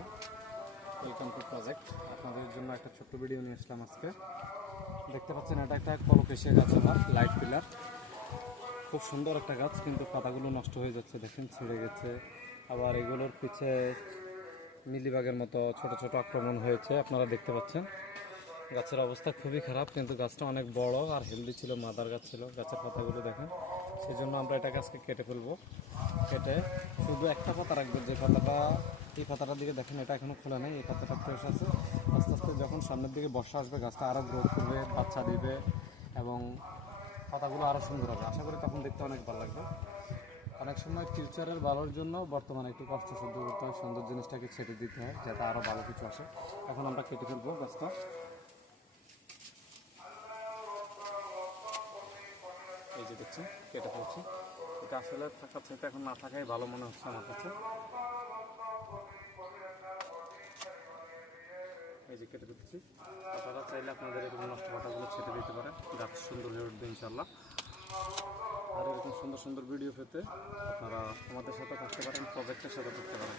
আলাইকুম, welcome to project. আপনাদের জন্য একটা ছোট্ট ভিডিও নিয়ে আসলাম আজকে। দেখতে পাচ্ছেন এটা একটা কলকেশিয়া গাছ, আমার লাইট পিলার। খুব সুন্দর একটা গাছ, কিন্তু পাতাগুলো নষ্ট হয়ে যাচ্ছে, দেখেন ছিঁড়ে গেছে। আবার এগুলোর পিছে মিলিবাগের মতো ছোট ছোট আক্রমণ হয়েছে, আপনারা দেখতে পাচ্ছেন। গাছের অবস্থা খুবই খারাপ, কিন্তু গাছটা অনেক বড় আর হেলদি ছিল, মাদার গাছ ছিল। গাছের পাতাগুলো দেখেন, সেই জন্য আমরা এটাকে আজকে কেটে ফেলবো। কেটে শুধু একটা পাতা রাখবো, যে পাতাটা, এই পাতাটার দিকে দেখেন, এটা এখনও খোলা নেই, এই পাতাটা ফ্রেশ আছে। আস্তে আস্তে যখন সামনের দিকে বর্ষা আসবে, গাছটা আরও গ্রোথ করবে, বাচ্চা দিবে এবং পাতাগুলো আরও সুন্দর হবে। আশা করি তখন দেখতে অনেক ভালো লাগবে। অনেক সময় ফিউচারের ভালোর জন্য বর্তমানে একটু কষ্ট সহ্য করতে হয়, সুন্দর জিনিসটাকে ছেড়ে দিতে হয় যাতে আরও ভালো কিছু আসে। এখন আমরা কেটে ফেলবো গাছটা। এই যে দেখছি কেটে ফেলছি। এটা আসলে থাকার চাইতে এখন না থাকাই ভালো মনে হচ্ছে আমার কাছে। এই যে কেটে ফেলছি। আপনারা চাইলে আপনাদের এরকম নষ্ট পাতাগুলো ছেটে দিতে পারেন, গাছ সুন্দর হয়ে উঠবে ইনশাল্লাহ। আর এরকম সুন্দর সুন্দর ভিডিও পেতে আপনারা আমাদের সাথে থাকতে পারেন, প্রজেক্টের সাথে থাকতে পারেন।